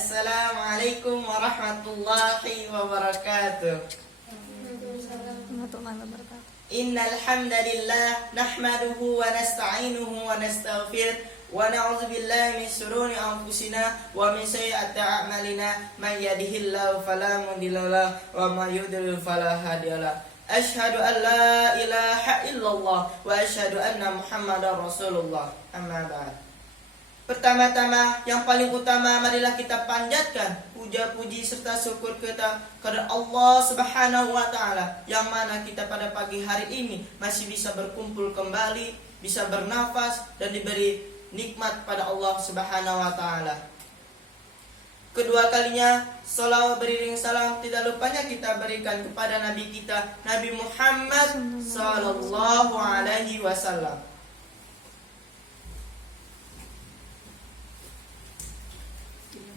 Assalamualaikum warahmatullahi wabarakatuh. Innal hamdalillah nahmaduhu wa nasta'inuhu wa nastaghfiruh wa na'udzu billahi min shururi anfusina wa min sayyiati a'malina may yahdihillahu fala mudilla lahu wa may yudlil fala hadiyalah. Asyhadu an la ilaha illallah wa asyhadu anna Muhammadar Rasulullah. Amma ba'd. Pertama-tama, yang paling utama, marilah kita panjatkan puja-puji serta syukur kita kepada Allah Subhanahu wa Ta'ala, yang mana kita pada pagi hari ini masih bisa berkumpul kembali, bisa bernafas dan diberi nikmat pada Allah Subhanahu wa Ta'ala. Kedua kalinya, salawat beriring salam tidak lupanya kita berikan kepada Nabi kita, Nabi Muhammad sallallahu alaihi wasallam.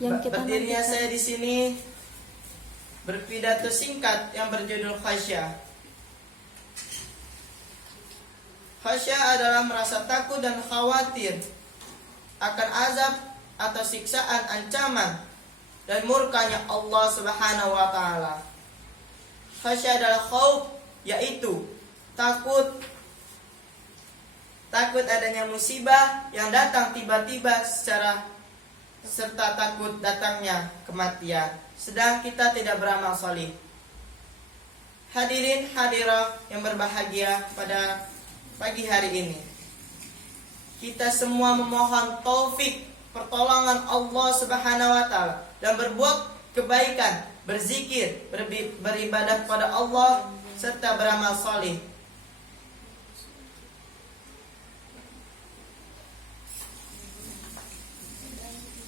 Berdirinya saya di sini berpidato singkat yang berjudul khasyah. Khasyah adalah merasa takut dan khawatir akan azab atau siksaan, ancaman dan murkanya Allah Subhanahu wa Ta'ala. Khasyah adalah khauf, yaitu takut adanya musibah yang datang tiba-tiba serta takut datangnya kematian, sedang kita tidak beramal salih. Hadirin hadirah yang berbahagia pada pagi hari ini, kita semua memohon taufik pertolongan Allah Subhanahu wa Ta'ala dan berbuat kebaikan, berzikir, beribadah kepada Allah serta beramal salih.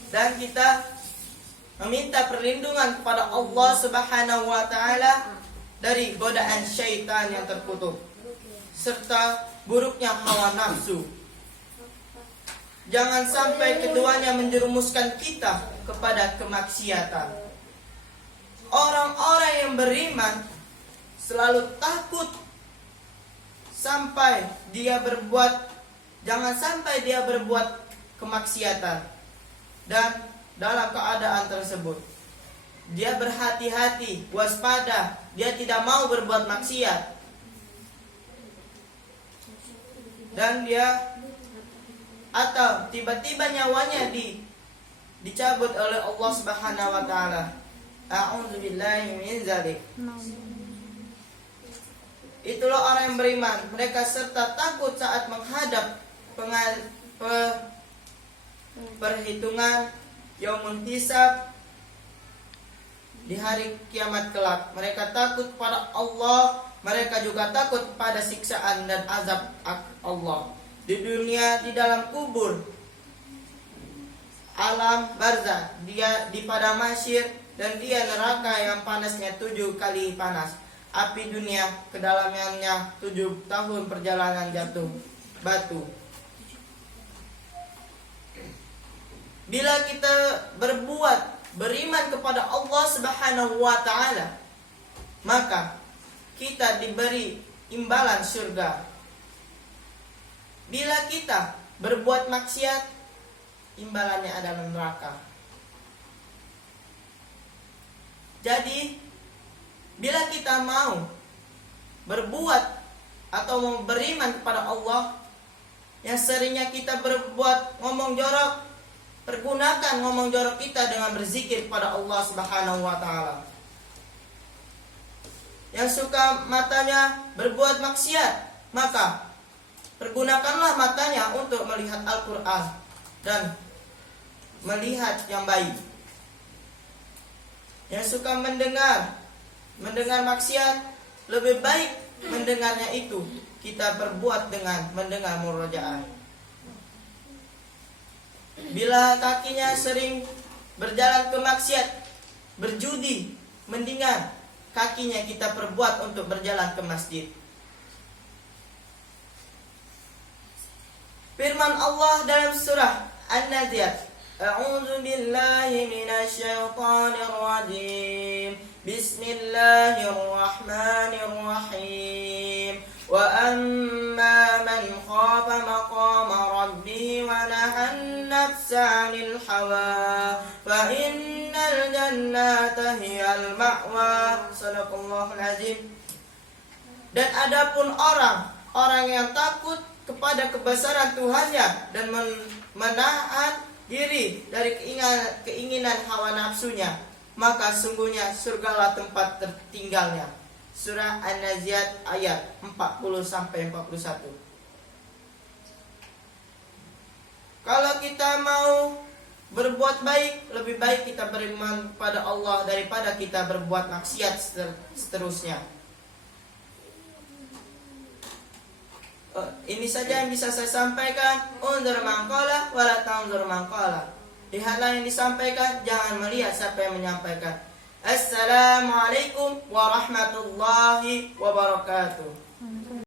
Dan kita meminta perlindungan kepada Allah Subhanahu wa Ta'ala dari godaan syaitan yang terkutuk serta buruknya hawa nafsu. Jangan sampai keduanya menjerumuskan kita kepada kemaksiatan. Orang-orang yang beriman selalu takut jangan sampai dia berbuat kemaksiatan. Dan dalam keadaan tersebut dia berhati-hati, waspada, dia tidak mau berbuat maksiat. Dan dia atau tiba-tiba nyawanya dicabut oleh Allah Subhanahu wa Ta'ala. A'udzubillahi min dzalik. Itulah orang yang beriman, mereka serta takut saat menghadap perhitungan yaumul hisab di hari kiamat kelak. Mereka takut pada Allah, mereka juga takut pada siksaan dan azab Allah di dunia, di dalam kubur, alam barzah, dia di padang mahsyar, dan dia neraka yang panasnya 7 kali panas, api dunia kedalamannya 7 tahun perjalanan jatuh batu. Bila kita beriman kepada Allah Subhanahu wa Ta'ala, maka kita diberi imbalan surga. Bila kita berbuat maksiat, imbalannya adalah neraka. Jadi, bila kita mau berbuat atau mau beriman kepada Allah, yang seringnya kita berbuat ngomong jorok, pergunakan ngomong jorok kita dengan berzikir kepada Allah Subhanahu wa Ta'ala. Yang suka matanya berbuat maksiat, maka pergunakanlah matanya untuk melihat Al-Quran dan melihat yang baik. Yang suka mendengar maksiat, lebih baik mendengarnya itu kita berbuat dengan mendengar murojaah. Bila kakinya sering berjalan ke maksiat, berjudi, mendingan kakinya kita perbuat untuk berjalan ke masjid. Firman Allah dalam surah An-Nazi'at, A'udzu billahi minasyaitonir rajim. Bismillahirrahmanirrahim. Wa amma man khafa maqama rabbih wa nahan nafsa 'anil hawa fa inna jannata hiyal ma'wa. Shadaqallahul azim. Dan adapun orang yang takut kepada kebesaran Tuhannya dan menahan diri dari keinginan hawa nafsunya, maka sungguhnya surgalah tempat tertinggalnya. Surah An-Naziat ayat 40-41. Kalau kita mau berbuat baik, lebih baik kita beriman pada Allah daripada kita berbuat maksiat seterusnya. Ini saja yang bisa saya sampaikan. Unzur man qala wala tanzur man qala. Lihatlah yang disampaikan, jangan melihat siapa yang menyampaikan. Assalamualaikum warahmatullahi wabarakatuh.